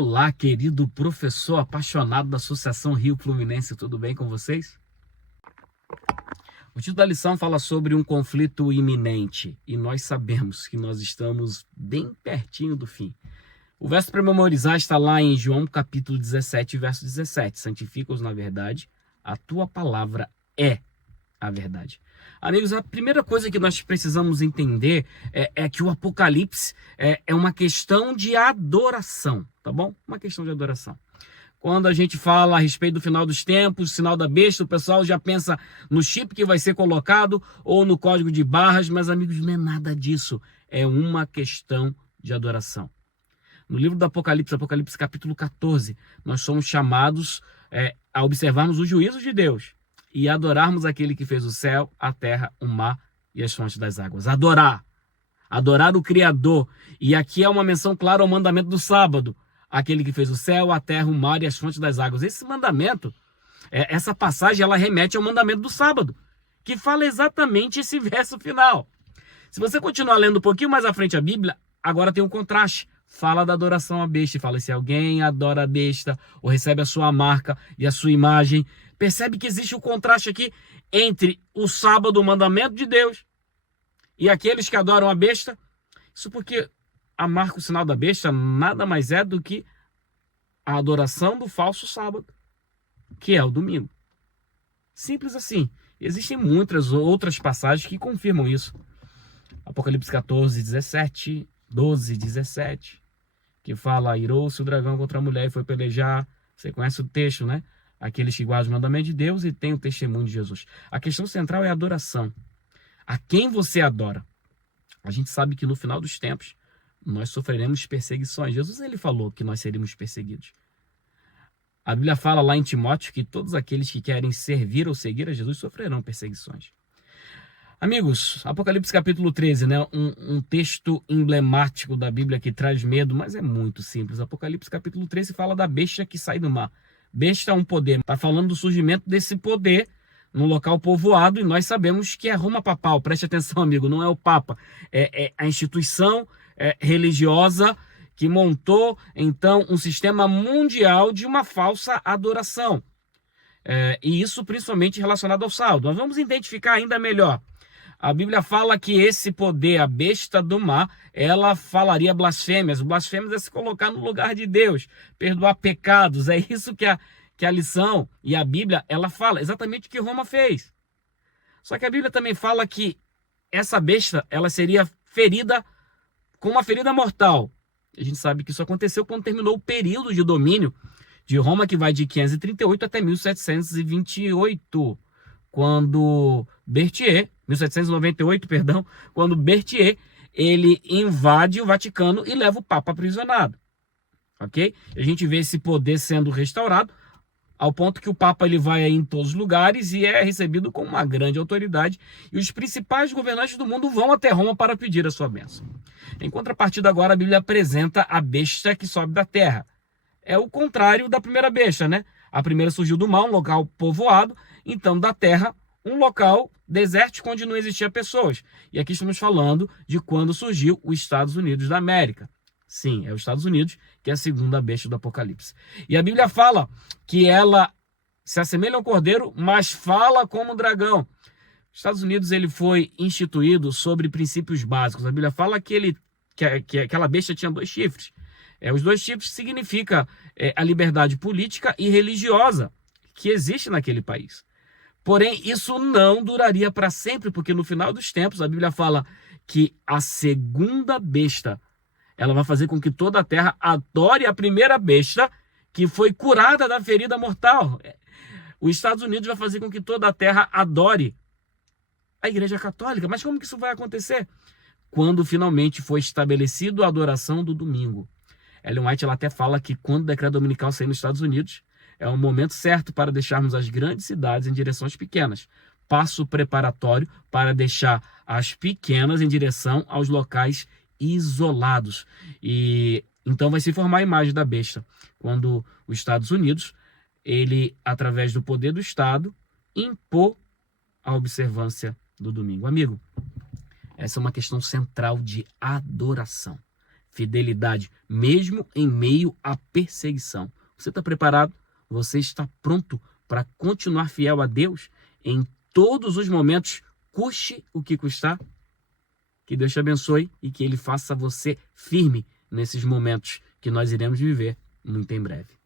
Olá, querido professor apaixonado da Associação Rio Fluminense, tudo bem com vocês? O título da lição fala sobre um conflito iminente e nós sabemos que nós estamos bem pertinho do fim. O verso para memorizar está lá em João capítulo 17, verso 17. Santifica-os na verdade, a tua palavra é a verdade. Amigos, a primeira coisa que nós precisamos entender é que o Apocalipse é uma questão de adoração, tá bom? Uma questão de adoração. Quando a gente fala a respeito do final dos tempos, sinal da besta, o pessoal já pensa no chip que vai ser colocado ou no código de barras, mas amigos, não é nada disso. É uma questão de adoração. No livro do Apocalipse, Apocalipse capítulo 14, nós somos chamados a observarmos os juízos de Deus e adorarmos aquele que fez o céu, a terra, o mar e as fontes das águas. Adorar o Criador. E aqui é uma menção clara ao mandamento do sábado. Aquele que fez o céu, a terra, o mar e as fontes das águas. Esse mandamento, essa passagem, ela remete ao mandamento do sábado, que fala exatamente esse verso final. Se você continuar lendo um pouquinho mais à frente a Bíblia, agora tem um contraste. Fala da adoração à besta. Fala, se alguém adora a besta ou recebe a sua marca e a sua imagem. Percebe que existe um contraste aqui entre o sábado, o mandamento de Deus, e aqueles que adoram a besta. Isso porque a marca, o sinal da besta, nada mais é do que a adoração do falso sábado, que é o domingo. Simples assim. Existem muitas outras passagens que confirmam isso. Apocalipse 14, 17, 12, 17, que fala, irou-se o dragão contra a mulher e foi pelejar. Você conhece o texto, né? Aqueles que guardam o mandamento de Deus e têm o testemunho de Jesus. A questão central é a adoração. A quem você adora? A gente sabe que no final dos tempos nós sofreremos perseguições. Jesus ele falou que nós seríamos perseguidos. A Bíblia fala lá em Timóteo que todos aqueles que querem servir ou seguir a Jesus sofrerão perseguições. Amigos, Apocalipse capítulo 13, né? Um texto emblemático da Bíblia que traz medo, mas é muito simples. Apocalipse capítulo 13 fala da besta que sai do mar. Besta é um poder. Está falando do surgimento desse poder num local povoado e nós sabemos que é Roma papal. Preste atenção, amigo, não é o Papa. É a instituição religiosa que montou, então, um sistema mundial de uma falsa adoração. E isso principalmente relacionado ao sábado. Nós vamos identificar ainda melhor. A Bíblia fala que esse poder, a besta do mar, ela falaria blasfêmias. Blasfêmias é se colocar no lugar de Deus, perdoar pecados. É isso que a lição e a Bíblia, ela fala exatamente o que Roma fez. Só que a Bíblia também fala que essa besta, ela seria ferida com uma ferida mortal. A gente sabe que isso aconteceu quando terminou o período de domínio de Roma, que vai de 538 até 1728, quando Berthier, 1798, perdão, quando Berthier, ele invade o Vaticano e leva o Papa aprisionado. Ok? A gente vê esse poder sendo restaurado, ao ponto que o Papa ele vai em todos os lugares e é recebido com uma grande autoridade, e os principais governantes do mundo vão até Roma para pedir a sua bênção. Em contrapartida, agora a Bíblia apresenta a besta que sobe da terra. É o contrário da primeira besta, né? A primeira surgiu do mar, um local povoado, então da terra, um local desértico onde não existia pessoas. E aqui estamos falando de quando surgiu os Estados Unidos da América. Sim, é os Estados Unidos, que é a segunda besta do Apocalipse. E a Bíblia fala que ela se assemelha a um cordeiro, mas fala como um dragão. Os Estados Unidos ele foi instituído sobre princípios básicos. A Bíblia fala que aquela besta tinha 2 chifres. Os 2 chifres significam a liberdade política e religiosa que existe naquele país. Porém, isso não duraria para sempre, porque no final dos tempos, a Bíblia fala que a segunda besta, ela vai fazer com que toda a terra adore a primeira besta que foi curada da ferida mortal. Os Estados Unidos vai fazer com que toda a terra adore a Igreja Católica. Mas como que isso vai acontecer? Quando finalmente for estabelecido a adoração do domingo. Ellen White ela até fala que quando o decreto dominical sair nos Estados Unidos, é o momento certo para deixarmos as grandes cidades em direções pequenas. Passo preparatório para deixar as pequenas em direção aos locais isolados. E então vai se formar a imagem da besta. Quando os Estados Unidos, ele, através do poder do Estado, impor a observância do domingo. Amigo, essa é uma questão central de adoração. fidelidade, mesmo em meio à perseguição. Você está preparado? Você está pronto para continuar fiel a Deus em todos os momentos, custe o que custar? Que Deus te abençoe e que Ele faça você firme nesses momentos que nós iremos viver muito em breve.